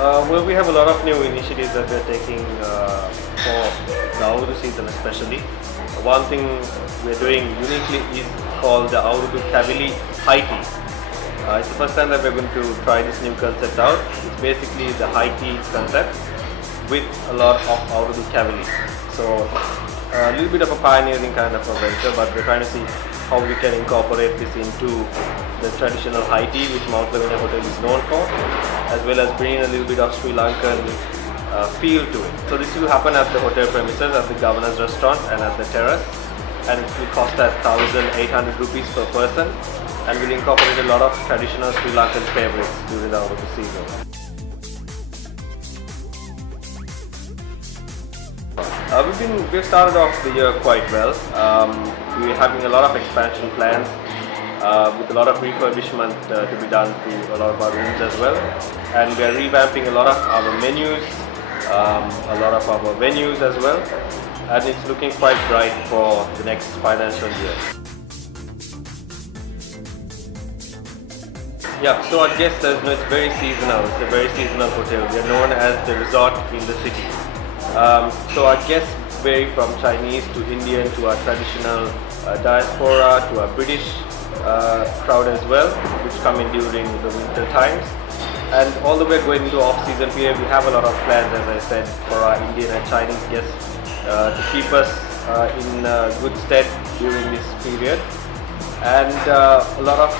Well, we have a lot of new initiatives that we're taking for the Aurudu season especially. One thing we're doing uniquely is called the Aurudu Kavili High Tea. It's the first time that we're going to try this new concept out. It's basically the high tea concept with a lot of Aurudu Kavili. So a little bit of a pioneering kind of a venture, but we're trying to see how we can incorporate this into the traditional high tea which Mount Lavinia Hotel is known for, as well as bring in a little bit of Sri Lankan feel to it. So this will happen at the hotel premises, at the Governor's Restaurant and at the terrace, and it will cost us 1,800 rupees per person, and we'll incorporate a lot of traditional Sri Lankan favorites during the Aurudu season. We've started off the year quite well. We're having a lot of expansion plans with a lot of refurbishment to be done to a lot of our rooms as well, and we are revamping a lot of our menus, a lot of our venues as well, and it's looking quite bright for the next financial year. Yeah, so I guess it's very seasonal. It's a very seasonal hotel. We are known as the resort in the city. So our guests vary from Chinese to Indian to our traditional diaspora to our British crowd as well, which come in during the winter times. And although we're going into off-season period, we have a lot of plans, as I said, for our Indian and Chinese guests to keep us in good stead during this period. And a lot of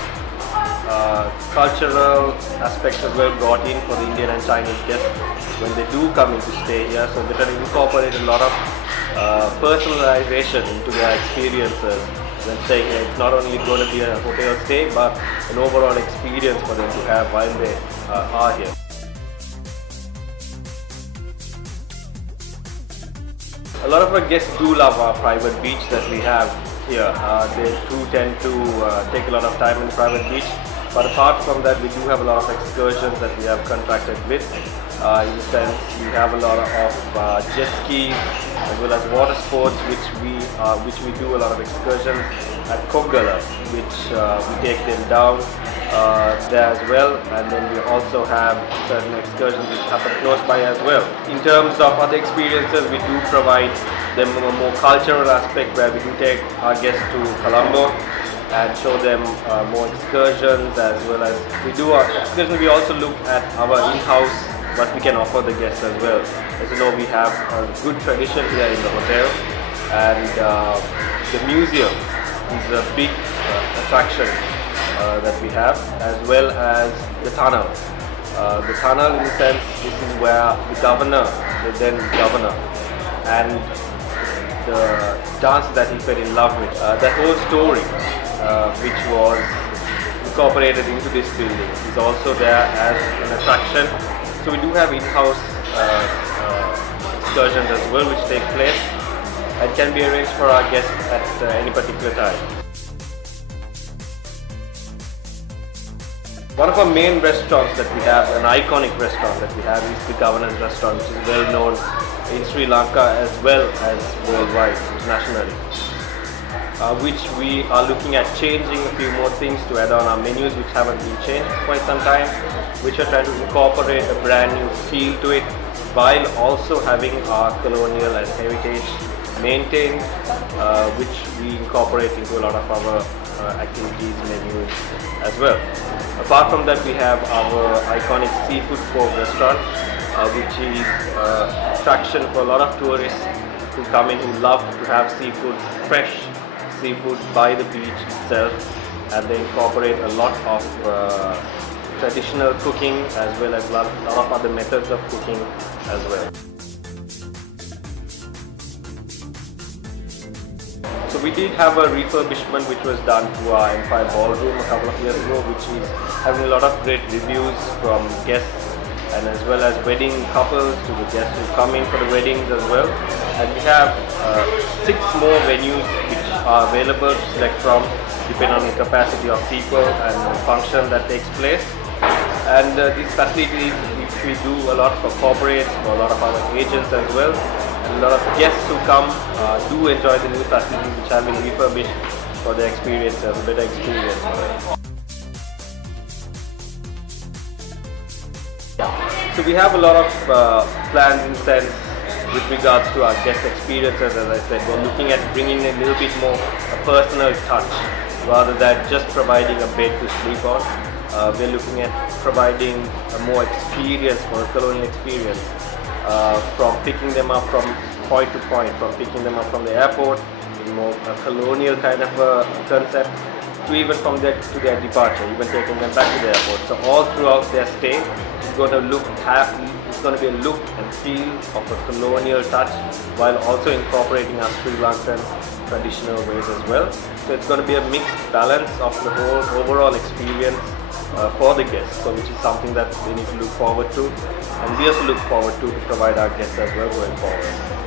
cultural aspects as well brought in for the Indian and Chinese guests when they do come in to stay here. So they can incorporate a lot of personalization into their experiences when staying here. It's not only going to be a hotel stay, but an overall experience for them to have while they are here. A lot of our guests do love our private beach that we have here. They do tend to take a lot of time in the private beach. But apart from that, we do have a lot of excursions that we have contracted with. In the sense, we have a lot of jet skis as well as water sports, which we do a lot of excursions at Koggala, which we take them down there as well. And then we also have certain excursions which happen close by as well. In terms of other experiences, we do provide them a more cultural aspect where we do take our guests to Colombo and show them more excursions, as well as we do our excursions. We also look at our in-house, what we can offer the guests as well. As you know, we have a good tradition here in the hotel, and the museum is a big attraction that we have, as well as the tunnel. The tunnel, in the sense, this is where the governor, the then governor, and the dance that he fell in love with, that whole story which was incorporated into this building is also there as an attraction. So we do have in-house excursions as well which take place and can be arranged for our guests at any particular time. One of our main restaurants that we have, an iconic restaurant that we have, is the Governor's Restaurant, which is well known in Sri Lanka as well as worldwide, internationally. Which we are looking at changing a few more things to add on our menus which haven't been changed for quite some time, which are trying to incorporate a brand new feel to it while also having our colonial and heritage maintained, which we incorporate into a lot of our activities, menus as well. Apart from that, we have our iconic seafood fork restaurant, which is attraction for a lot of tourists who come in who love to have seafood, fresh seafood by the beach itself, and they incorporate a lot of traditional cooking as well as a lot of other methods of cooking as well. So we did have a refurbishment which was done to our Empire Ballroom a couple of years ago, which is having a lot of great reviews from guests and as well as wedding couples to the guests who come in for the weddings as well. And we have 6 more venues which are available to select from depending on the capacity of people and the function that takes place. And these facilities which we do a lot for corporates, for a lot of our agents as well. And a lot of guests who come do enjoy the new facilities which have been refurbished for their experience, a better experience for them. So So we have a lot of plans and sense with regards to our guest experiences. As I said, we're looking at bringing a little bit more a personal touch rather than just providing a bed to sleep on. We're looking at providing a more experience, more colonial experience, from picking them up from point to point, from picking them up from the airport, in more a colonial kind of a concept, to even from their to their departure, even taking them back to the airport. So all throughout their stay, it's going to it's going to be a look and feel of a colonial touch, while also incorporating our Sri Lankan traditional ways as well. So it's going to be a mixed balance of the whole overall experience for the guests, so which is something that we need to look forward to, and we also look forward to provide our guests as well going forward.